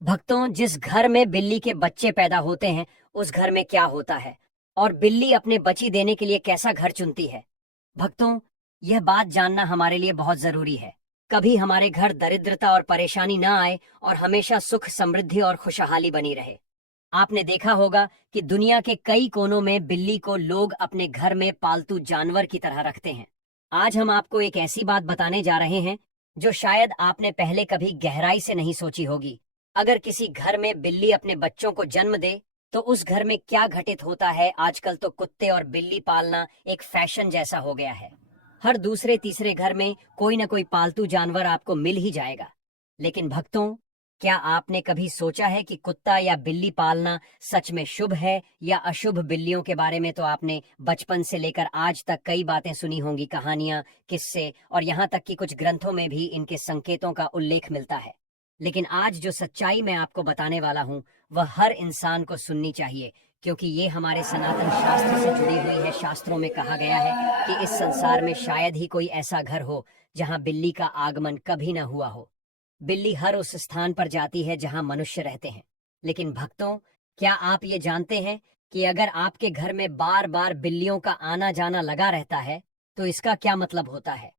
भक्तों, जिस घर में बिल्ली के बच्चे पैदा होते हैं उस घर में क्या होता है और बिल्ली अपने बच्ची देने के लिए कैसा घर चुनती है। भक्तों, यह बात जानना हमारे लिए बहुत जरूरी है। कभी हमारे घर दरिद्रता और परेशानी न आए और हमेशा सुख, समृद्धि और खुशहाली बनी रहे। आपने देखा होगा कि दुनिया के कई कोनों में बिल्ली को लोग अपने घर में पालतू जानवर की तरह रखते हैं। आज हम आपको एक ऐसी बात बताने जा रहे हैं जो शायद आपने पहले कभी गहराई से नहीं सोची होगी। अगर किसी घर में बिल्ली अपने बच्चों को जन्म दे तो उस घर में क्या घटित होता है। आजकल तो कुत्ते और बिल्ली पालना एक फैशन जैसा हो गया है। हर दूसरे तीसरे घर में कोई ना कोई पालतू जानवर आपको मिल ही जाएगा। लेकिन भक्तों, क्या आपने कभी सोचा है कि कुत्ता या बिल्ली पालना सच में शुभ है या अशुभ। बिल्लियों के बारे में तो आपने बचपन से लेकर आज तक कई बातें सुनी होंगी, कहानियां, किस्से, और यहाँ तक कि कुछ ग्रंथों में भी इनके संकेतों का उल्लेख मिलता है। लेकिन आज जो सच्चाई मैं आपको बताने वाला हूँ वह हर इंसान को सुननी चाहिए, क्योंकि ये हमारे सनातन शास्त्र से जुड़ी हुई है। शास्त्रों में कहा गया है कि इस संसार में शायद ही कोई ऐसा घर हो जहाँ बिल्ली का आगमन कभी न हुआ हो। बिल्ली हर उस स्थान पर जाती है जहाँ मनुष्य रहते हैं। लेकिन भक्तों, क्या आप ये जानते हैं कि अगर आपके घर में बार बार बिल्लियों का आना जाना लगा रहता है तो इसका क्या मतलब होता है।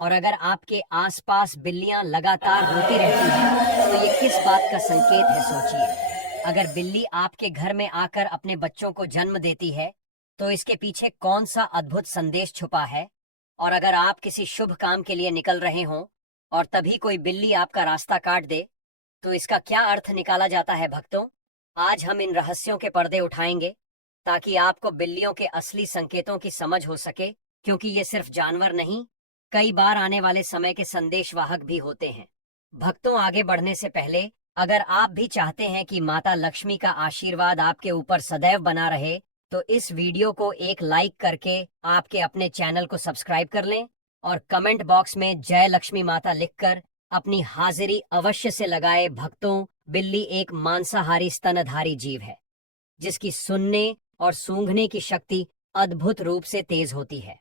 और अगर आपके आसपास बिल्लियां लगातार रोती रहती हैं तो ये किस बात का संकेत है, सोचिए। अगर बिल्ली आपके घर में आकर अपने बच्चों को जन्म देती है तो इसके पीछे कौन सा अद्भुत संदेश छुपा है। और अगर आप किसी शुभ काम के लिए निकल रहे हों और तभी कोई बिल्ली आपका रास्ता काट दे तो इसका क्या अर्थ निकाला जाता है। भक्तों, आज हम इन रहस्यों के पर्दे उठाएंगे ताकि आपको बिल्लियों के असली संकेतों की समझ हो सके, क्योंकि ये सिर्फ जानवर नहीं, कई बार आने वाले समय के संदेशवाहक भी होते हैं। भक्तों, आगे बढ़ने से पहले अगर आप भी चाहते हैं कि माता लक्ष्मी का आशीर्वाद आपके ऊपर सदैव बना रहे तो इस वीडियो को एक लाइक करके आपके अपने चैनल को सब्सक्राइब कर लें और कमेंट बॉक्स में जय लक्ष्मी माता लिखकर अपनी हाजिरी अवश्य से लगाए। भक्तों, बिल्ली एक मांसाहारी स्तनधारी जीव है जिसकी सुनने और सूंघने की शक्ति अद्भुत रूप से तेज होती है।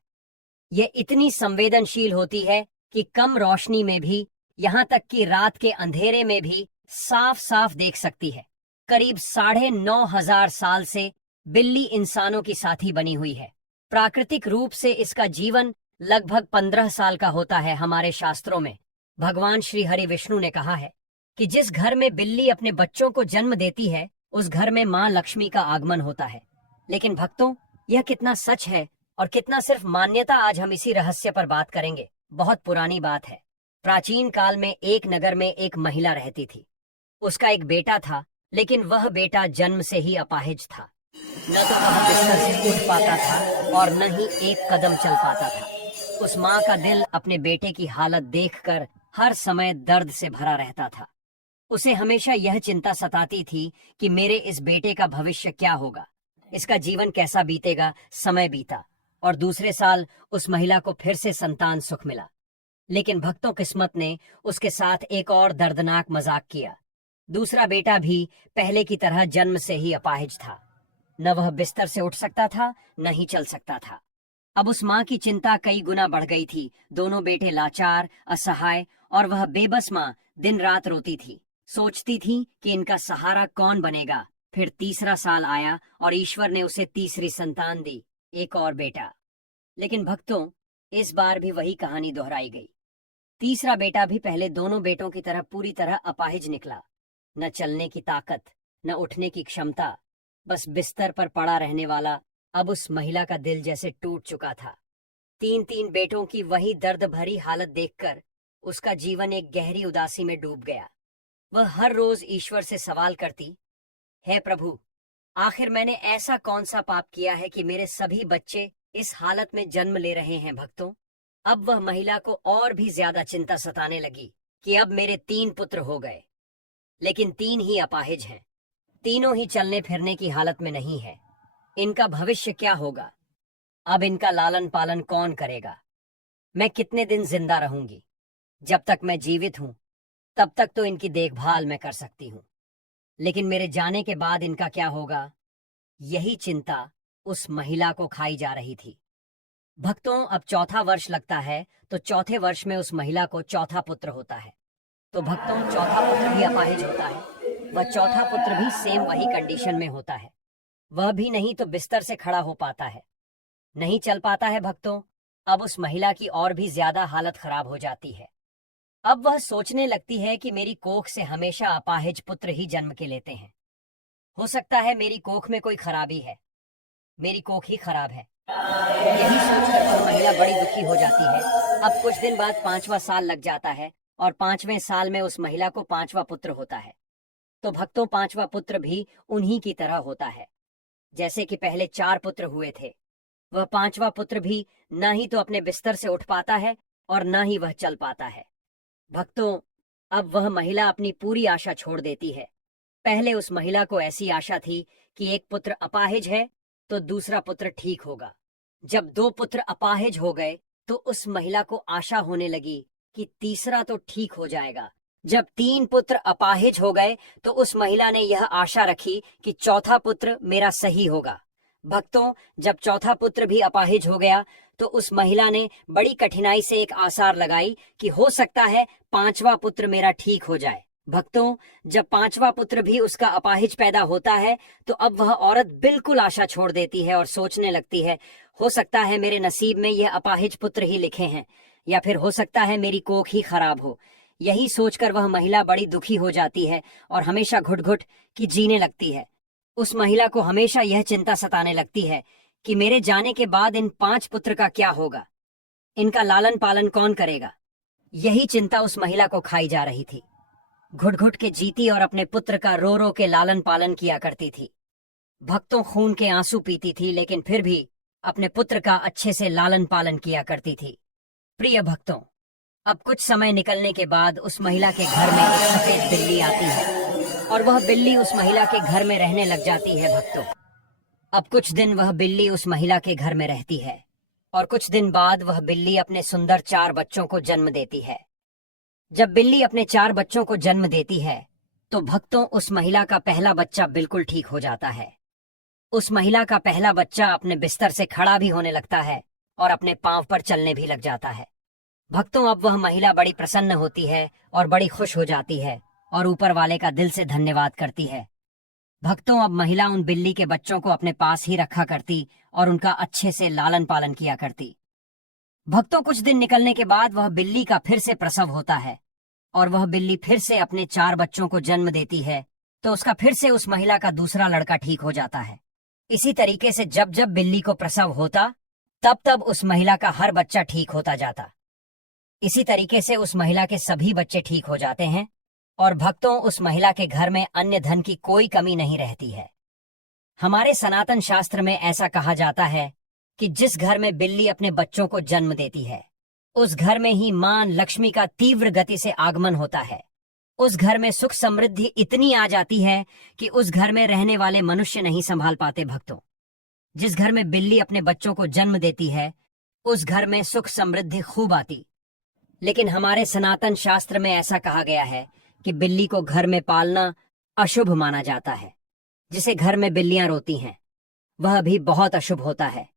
यह इतनी संवेदनशील होती है कि कम रोशनी में भी, यहाँ तक कि रात के अंधेरे में भी साफ साफ देख सकती है। करीब 9,500 साल से बिल्ली इंसानों की साथी बनी हुई है। प्राकृतिक रूप से इसका जीवन लगभग 15 साल का होता है। हमारे शास्त्रों में भगवान श्री हरि विष्णु ने कहा है कि जिस घर में बिल्ली अपने बच्चों को जन्म देती है उस घर में मां लक्ष्मी का आगमन होता है। लेकिन भक्तों, यह कितना सच है और कितना सिर्फ मान्यता, आज हम इसी रहस्य पर बात करेंगे। बहुत पुरानी बात है। प्राचीन काल में एक नगर में एक महिला रहती थी। उसका एक बेटा था, लेकिन वह बेटा जन्म से ही अपाहिज था। न तो वह बिस्तर से उठ पाता था और न ही एक कदम चल पाता था। उस माँ का दिल अपने बेटे की हालत देखकर हर समय दर्द से भरा रहता था। उसे हमेशा यह चिंता सताती थी कि मेरे इस बेटे का भविष्य क्या होगा, इसका जीवन कैसा बीतेगा। समय बीता और दूसरे साल उस महिला को फिर से संतान सुख मिला। लेकिन भक्तों, किस्मत ने उसके साथ एक और दर्दनाक मजाक किया। दूसरा बेटा भी पहले की तरह जन्म से ही अपाहिज था। न वह बिस्तर से उठ सकता था, न ही चल सकता था। अब उस माँ की चिंता कई गुना बढ़ गई थी। दोनों बेटे लाचार, असहाय, और वह बेबस माँ दिन रात रोती थी। सोचती थी कि इनका सहारा कौन बनेगा। फिर तीसरा साल आया और ईश्वर ने उसे तीसरी संतान दी, एक और बेटा। लेकिन भक्तों, इस बार भी वही कहानी दोहराई गई। तीसरा बेटा भी पहले दोनों बेटों की तरह पूरी तरह अपाहिज निकला। न चलने की ताकत, न उठने की क्षमता, बस बिस्तर पर पड़ा रहने वाला। अब उस महिला का दिल जैसे टूट चुका था। तीन तीन बेटों की वही दर्द भरी हालत देखकर उसका जीवन एक गहरी उदासी में डूब गया। वह हर रोज ईश्वर से सवाल करती, हे प्रभु, आखिर मैंने ऐसा कौन सा पाप किया है कि मेरे सभी बच्चे इस हालत में जन्म ले रहे हैं। भक्तों, अब वह महिला को और भी ज्यादा चिंता सताने लगी कि अब मेरे 3 पुत्र हो गए, लेकिन 3 ही अपाहिज हैं। तीनों ही चलने फिरने की हालत में नहीं है। इनका भविष्य क्या होगा। अब इनका लालन पालन कौन करेगा। मैं कितने दिन जिंदा रहूंगी। जब तक मैं जीवित हूं तब तक तो इनकी देखभाल मैं कर सकती हूँ, लेकिन मेरे जाने के बाद इनका क्या होगा। यही चिंता उस महिला को खाई जा रही थी। भक्तों, अब चौथा वर्ष लगता है तो चौथे वर्ष में उस महिला को चौथा पुत्र होता है। तो भक्तों, चौथा पुत्र भी अपाहिज होता है। वह चौथा पुत्र भी सेम वही कंडीशन में होता है। वह भी नहीं तो बिस्तर से खड़ा हो पाता है, नहीं चल पाता है भक्तों। अब उस महिला की और भी ज्यादा हालत खराब हो जाती है। अब वह सोचने लगती है कि मेरी कोख से हमेशा अपाहिज पुत्र ही जन्म के लेते हैं। हो सकता है मेरी कोख में कोई खराबी है, मेरी कोख ही खराब है। यही सोचकर वह महिला बड़ी दुखी हो जाती है। अब कुछ दिन बाद 5वां साल लग जाता है और 5वें साल में उस महिला को 5वां पुत्र होता है। तो भक्तों 5वां पुत्र भी उन्हीं की तरह होता है जैसे कि पहले 4 पुत्र हुए थे। वह 5वां पुत्र भी ना ही तो अपने बिस्तर से उठ पाता है और ना ही वह चल पाता है। भक्तों अब वह महिला अपनी पूरी आशा छोड़ देती है। पहले उस महिला को ऐसी आशा थी कि एक पुत्र अपाहिज है तो दूसरा पुत्र ठीक होगा। जब 2 पुत्र अपाहिज हो गए तो उस महिला को आशा होने लगी कि तीसरा तो ठीक हो जाएगा। जब 3 पुत्र अपाहिज हो गए तो उस महिला ने यह आशा रखी कि चौथा पुत्र मेरा सही होगा। भक्तों जब चौथा पुत्र भी अपाहिज हो गया तो उस महिला ने बड़ी कठिनाई से एक आसार लगाई कि हो सकता है 5वां पुत्र मेरा ठीक हो जाए। भक्तों जब 5वां पुत्र भी उसका अपाहिज पैदा होता है तो अब वह औरत बिल्कुल आशा छोड़ देती है और सोचने लगती है हो सकता है मेरे नसीब में यह अपाहिज पुत्र ही लिखे हैं, या फिर हो सकता है मेरी कोख ही खराब हो। यही सोचकर वह महिला बड़ी दुखी हो जाती है और हमेशा घुट घुट की जीने लगती है। उस महिला को हमेशा यह चिंता सताने लगती है कि मेरे जाने के बाद इन 5 पुत्र का क्या होगा, इनका लालन पालन कौन करेगा। यही चिंता उस महिला को खाई जा रही थी। घुट घुट के जीती और अपने पुत्र का रो रो के लालन पालन किया करती थी। भक्तों खून के आंसू पीती थी लेकिन फिर भी अपने पुत्र का अच्छे से लालन पालन किया करती थी। प्रिय भक्तों अब कुछ समय निकलने के बाद उस महिला के घर में एक सफेद बिल्ली आती है और वह बिल्ली उस महिला के घर में रहने लग जाती है। भक्तों अब कुछ दिन वह बिल्ली उस महिला के घर में रहती है और कुछ दिन बाद वह बिल्ली अपने सुंदर 4 बच्चों को जन्म देती है। जब बिल्ली अपने 4 बच्चों को जन्म देती है तो भक्तों उस महिला का पहला बच्चा बिल्कुल ठीक हो जाता है। उस महिला का पहला बच्चा अपने बिस्तर से खड़ा भी होने लगता है और अपने पांव पर चलने भी लग जाता है। भक्तों अब वह महिला बड़ी प्रसन्न होती है और बड़ी खुश हो जाती है और ऊपर वाले का दिल से धन्यवाद करती है। भक्तों अब महिला उन बिल्ली के बच्चों को अपने पास ही रखा करती और उनका अच्छे से लालन पालन किया करती। भक्तों कुछ दिन निकलने के बाद वह बिल्ली का फिर से प्रसव होता है और वह बिल्ली फिर से अपने 4 बच्चों को जन्म देती है तो उसका फिर से उस महिला का दूसरा लड़का ठीक हो जाता है। इसी तरीके से जब जब बिल्ली को प्रसव होता तब तब उस महिला का हर बच्चा ठीक होता जाता। इसी तरीके से उस महिला के सभी बच्चे ठीक हो जाते हैं और भक्तों उस महिला के घर में अन्य धन की कोई कमी नहीं रहती है। हमारे सनातन शास्त्र में ऐसा कहा जाता है कि जिस घर में बिल्ली अपने बच्चों को जन्म देती है उस घर में ही मां लक्ष्मी का तीव्र गति से आगमन होता है। उस घर में सुख समृद्धि इतनी आ जाती है कि उस घर में रहने वाले मनुष्य नहीं संभाल पाते। भक्तों जिस घर में बिल्ली अपने बच्चों को जन्म देती है उस घर में सुख समृद्धि खूब आती। लेकिन हमारे सनातन शास्त्र में ऐसा कहा गया है कि बिल्ली को घर में पालना अशुभ माना जाता है। जिसे घर में बिल्लियां रोती हैं वह भी बहुत अशुभ होता है।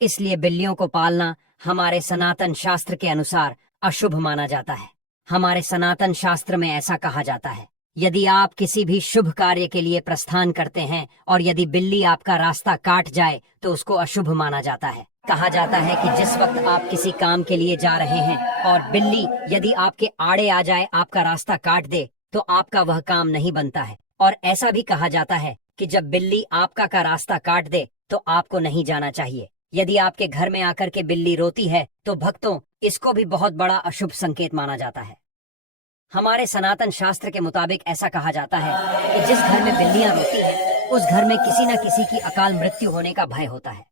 इसलिए बिल्लियों को पालना हमारे सनातन शास्त्र के अनुसार अशुभ माना जाता है। हमारे सनातन शास्त्र में ऐसा कहा जाता है यदि आप किसी भी शुभ कार्य के लिए प्रस्थान करते हैं और यदि बिल्ली आपका रास्ता काट जाए तो उसको अशुभ माना जाता है। कहा जाता है कि जिस वक्त आप किसी काम के लिए जा रहे हैं और बिल्ली यदि आपके आड़े आ जाए, आपका रास्ता काट दे, तो आपका वह काम नहीं बनता है। और ऐसा भी कहा जाता है कि जब बिल्ली आपका का रास्ता काट दे तो आपको नहीं जाना चाहिए। यदि आपके घर में आकर के बिल्ली रोती है तो भक्तों इसको भी बहुत बड़ा अशुभ संकेत माना जाता है। हमारे सनातन शास्त्र के मुताबिक ऐसा कहा जाता है कि जिस घर में बिल्लियां रोती हैं उस घर में किसी न किसी की अकाल मृत्यु होने का भय होता है।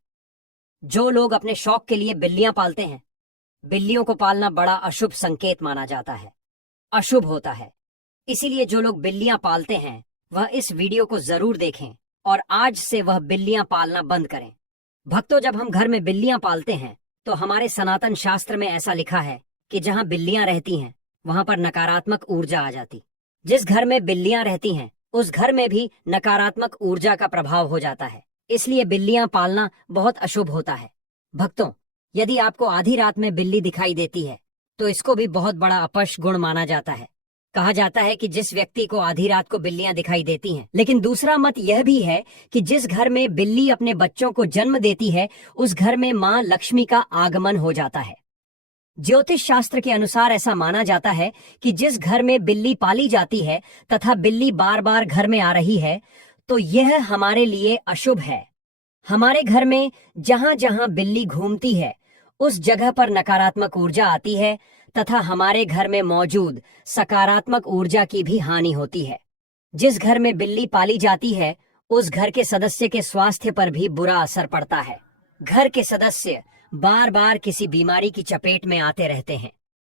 जो लोग अपने शौक के लिए बिल्लियां पालते हैं, बिल्लियों को पालना बड़ा अशुभ संकेत माना जाता है, अशुभ होता है। इसीलिए जो लोग बिल्लियां पालते हैं वह इस वीडियो को जरूर देखें और आज से वह बिल्लियां पालना बंद करें। भक्तों जब हम घर में बिल्लियां पालते हैं तो हमारे सनातन शास्त्र में ऐसा लिखा है कि जहां बिल्लियां रहती हैं वहां पर नकारात्मक ऊर्जा आ जाती। जिस घर में बिल्लियां रहती हैं उस घर में भी नकारात्मक ऊर्जा का प्रभाव हो जाता है। इसलिए बिल्लियां पालना बहुत अशुभ होता है। भक्तों यदि आपको आधी रात में बिल्ली दिखाई देती है तो इसको भी बहुत बड़ा अपशगुन माना जाता है। कहा जाता है कि जिस व्यक्ति को आधी रात को बिल्लियां दिखाई देती हैं, लेकिन दूसरा मत यह भी है कि जिस घर में बिल्ली अपने बच्चों को जन्म देती है उस घर में मां लक्ष्मी का आगमन हो जाता है। ज्योतिष शास्त्र के अनुसार ऐसा माना जाता है कि जिस घर में बिल्ली पाली जाती है तथा बिल्ली बार बार घर में आ रही है तो यह हमारे लिए अशुभ है। हमारे घर में जहां जहां बिल्ली घूमती है उस जगह पर नकारात्मक ऊर्जा आती है तथा हमारे घर में मौजूद सकारात्मक ऊर्जा की भी हानि होती है। जिस घर में बिल्ली पाली जाती है उस घर के सदस्य के स्वास्थ्य पर भी बुरा असर पड़ता है। घर के सदस्य बार बार किसी बीमारी की चपेट में आते रहते हैं।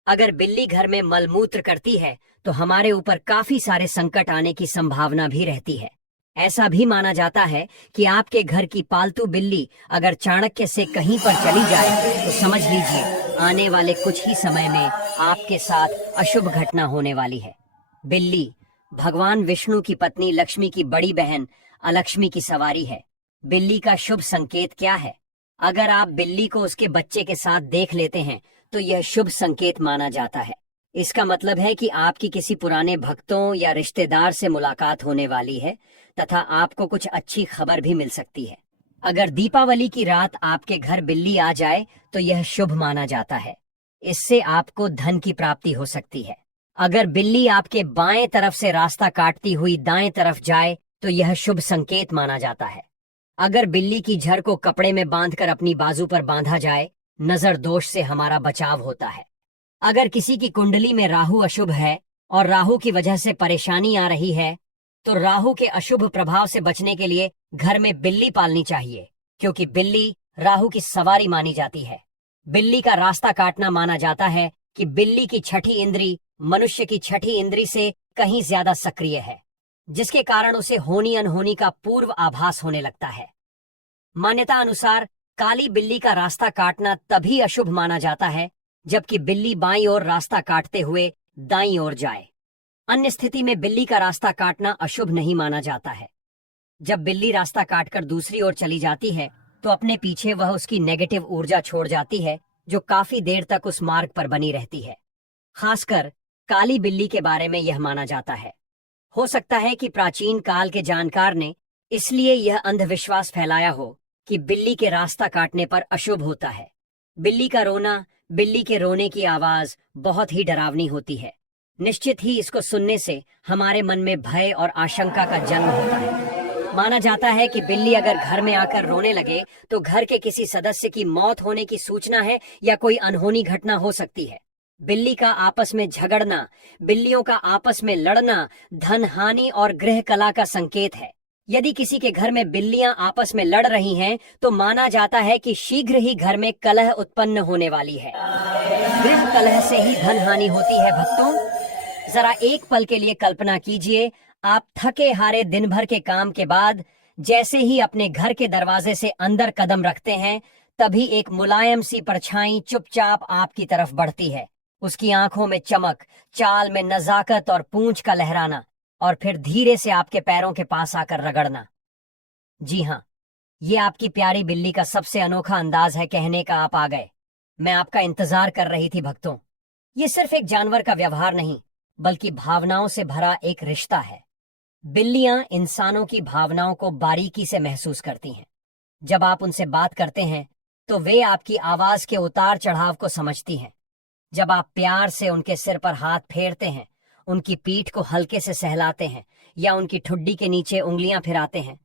अगर बिल्ली घर में मलमूत्र करती है तो हमारे ऊपर काफी सारे संकट आने की संभावना भी रहती है। ऐसा भी माना जाता है कि आपके घर की पालतू बिल्ली अगर चाणक्य से कहीं पर चली जाए तो समझ लीजिए आने वाले कुछ ही समय में आपके साथ अशुभ घटना होने वाली है। बिल्ली भगवान विष्णु की पत्नी लक्ष्मी की बड़ी बहन अलक्ष्मी की सवारी है। बिल्ली का शुभ संकेत क्या है? अगर आप बिल्ली को उसके बच्चे के साथ देख लेते हैं तो यह शुभ संकेत माना जाता है। इसका मतलब है कि आपकी किसी पुराने भक्तों या रिश्तेदार से मुलाकात होने वाली है तथा आपको कुछ अच्छी खबर भी मिल सकती है। अगर दीपावली की रात आपके घर बिल्ली आ जाए तो यह शुभ माना जाता है। इससे आपको धन की प्राप्ति हो सकती है। अगर बिल्ली आपके बाएं तरफ से रास्ता काटती हुई दाएं तरफ जाए तो यह शुभ संकेत माना जाता है। अगर बिल्ली की जड़ को कपड़े में बांधकर अपनी बाजू पर बांधा जाए, नजर दोष से हमारा बचाव होता है। अगर किसी की कुंडली में राहु अशुभ है और राहु की वजह से परेशानी आ रही है तो राहु के अशुभ प्रभाव से बचने के लिए घर में बिल्ली पालनी चाहिए, क्योंकि बिल्ली राहु की सवारी मानी जाती है। बिल्ली का रास्ता काटना माना जाता है कि बिल्ली की छठी इंद्री मनुष्य की छठी इंद्री से कहीं ज्यादा सक्रिय है, जिसके कारण उसे होनी अनहोनी का पूर्व आभास होने लगता है। मान्यता अनुसार काली बिल्ली का रास्ता काटना तभी अशुभ माना जाता है जबकि बिल्ली बाईं ओर रास्ता काटते हुए दाईं ओर जाए। अन्य स्थिति में बिल्ली का रास्ता काटना अशुभ नहीं माना जाता है। जब बिल्ली रास्ता काटकर दूसरी ओर चली जाती है तो अपने पीछे वह उसकी नेगेटिव ऊर्जा छोड़ जाती है जो काफी देर तक उस मार्ग पर बनी रहती है। खासकर काली बिल्ली के बारे में यह माना जाता है। हो सकता है कि प्राचीन काल के जानकार ने इसलिए यह अंधविश्वास फैलाया हो कि बिल्ली के रास्ता काटने पर अशुभ होता है। बिल्ली का रोना, बिल्ली के रोने की आवाज बहुत ही डरावनी होती है। निश्चित ही इसको सुनने से हमारे मन में भय और आशंका का जन्म होता है। माना जाता है कि बिल्ली अगर घर में आकर रोने लगे तो घर के किसी सदस्य की मौत होने की सूचना है या कोई अनहोनी घटना हो सकती है। बिल्ली का आपस में झगड़ना, बिल्लियों का आपस में लड़ना धन हानि और गृह कला का संकेत है। यदि किसी के घर में बिल्लियां आपस में लड़ रही हैं तो माना जाता है कि शीघ्र ही घर में कलह उत्पन्न होने वाली है। गृह कलह से ही धन हानि होती है। भक्तों, जरा एक पल के लिए कल्पना कीजिए, आप थके हारे दिन भर के काम के बाद जैसे ही अपने घर के दरवाजे से अंदर कदम रखते हैं तभी एक मुलायम सी परछाई चुपचाप आपकी तरफ बढ़ती है। उसकी आंखों में चमक, चाल में नजाकत और पूंछ का लहराना, और फिर धीरे से आपके पैरों के पास आकर रगड़ना। जी हाँ, ये आपकी प्यारी बिल्ली का सबसे अनोखा अंदाज है कहने का आप आ गए। मैं आपका इंतजार कर रही थी भक्तों। ये सिर्फ एक जानवर का व्यवहार नहीं बल्कि भावनाओं से भरा एक रिश्ता है। बिल्लियां इंसानों की भावनाओं को बारीकी से महसूस करती हैं। जब आप उनसे बात करते हैं तो वे आपकी आवाज के उतार चढ़ाव को समझती हैं। जब आप प्यार से उनके सिर पर हाथ फेरते हैं, उनकी पीठ को हल्के से सहलाते हैं या उनकी ठुड्डी के नीचे उंगलियां फिराते हैं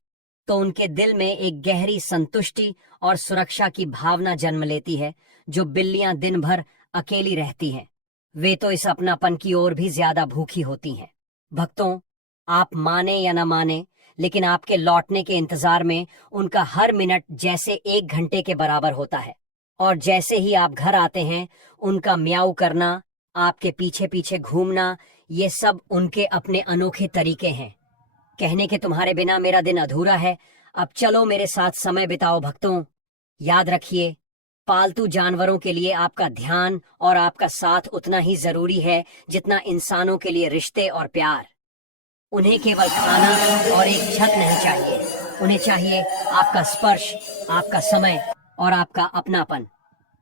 तो उनके दिल में एक गहरी संतुष्टि और सुरक्षा की भावना जन्म लेती है। जो बिल्लियां दिन भर अकेली रहती हैं वे तो इस अपनापन की ओर भी ज्यादा भूखी होती हैं। भक्तों, आप माने या न माने, लेकिन आपके लौटने के इंतजार में उनका हर मिनट जैसे 1 घंटे के बराबर होता है। और जैसे ही आप घर आते हैं उनका म्याऊ करना, आपके पीछे पीछे घूमना, ये सब उनके अपने अनोखे तरीके हैं। कहने के तुम्हारे बिना मेरा दिन अधूरा है, अब चलो मेरे साथ समय बिताओ। भक्तों, याद रखिए, पालतू जानवरों के लिए आपका ध्यान और आपका साथ उतना ही जरूरी है जितना इंसानों के लिए रिश्ते और प्यार। उन्हें केवल खाना और एक छत नहीं चाहिए, उन्हें चाहिए आपका स्पर्श, आपका समय और आपका अपनापन।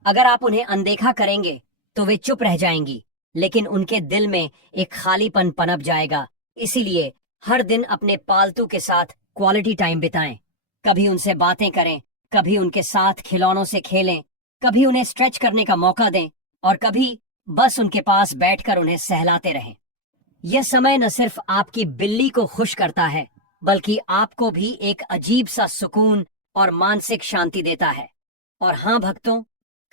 अगर आप उन्हें अनदेखा करेंगे तो वे चुप रह जाएंगी लेकिन उनके दिल में एक खालीपन पनप जाएगा। इसीलिए हर दिन अपने पालतू के साथ क्वालिटी टाइम बिताएं। कभी उनसे बातें करें, कभी उनके साथ खिलौनों से खेलें, कभी उन्हें स्ट्रेच करने का मौका दें और कभी बस उनके पास बैठकर उन्हें सहलाते रहें। यह समय न सिर्फ आपकी बिल्ली को खुश करता है, बल्कि आपको भी एक अजीब सा सुकून और मानसिक शांति देता है। और हाँ भक्तों,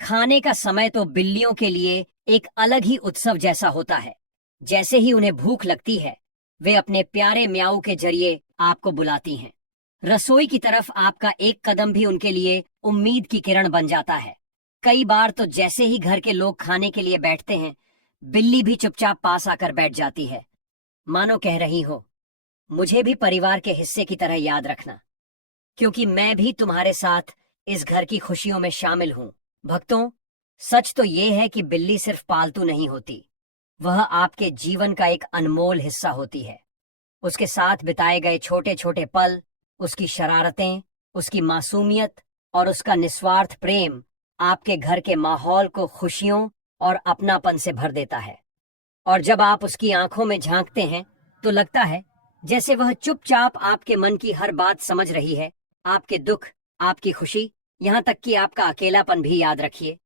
खाने का समय तो बिल्लियों के लिए एक अलग ही उत्सव जैसा होता है। जैसे ही उन्हें भूख लगती है, वे अपने प्यारे म्याऊ के जरिए आपको बुलाती हैं। रसोई की तरफ आपका एक कदम भी उनके लिए उम्मीद की किरण बन जाता है। कई बार तो जैसे ही घर के लोग खाने के लिए बैठते हैं, बिल्ली भी चुपचाप पास आकर बैठ जाती है, मानो कह रही हो, मुझे भी परिवार के हिस्से की तरह याद रखना, क्योंकि मैं भी तुम्हारे साथ इस घर की खुशियों में शामिल हूं। भक्तों, सच तो ये है कि बिल्ली सिर्फ पालतू नहीं होती, वह आपके जीवन का एक अनमोल हिस्सा होती है। उसके साथ बिताए गए छोटे छोटे पल, उसकी शरारतें, उसकी मासूमियत और उसका निस्वार्थ प्रेम आपके घर के माहौल को खुशियों और अपनापन से भर देता है। और जब आप उसकी आंखों में झांकते हैं तो लगता है जैसे वह चुपचाप आपके मन की हर बात समझ रही है, आपके दुख, आपकी खुशी, यहाँ तक कि आपका अकेलापन भी। याद रखिए,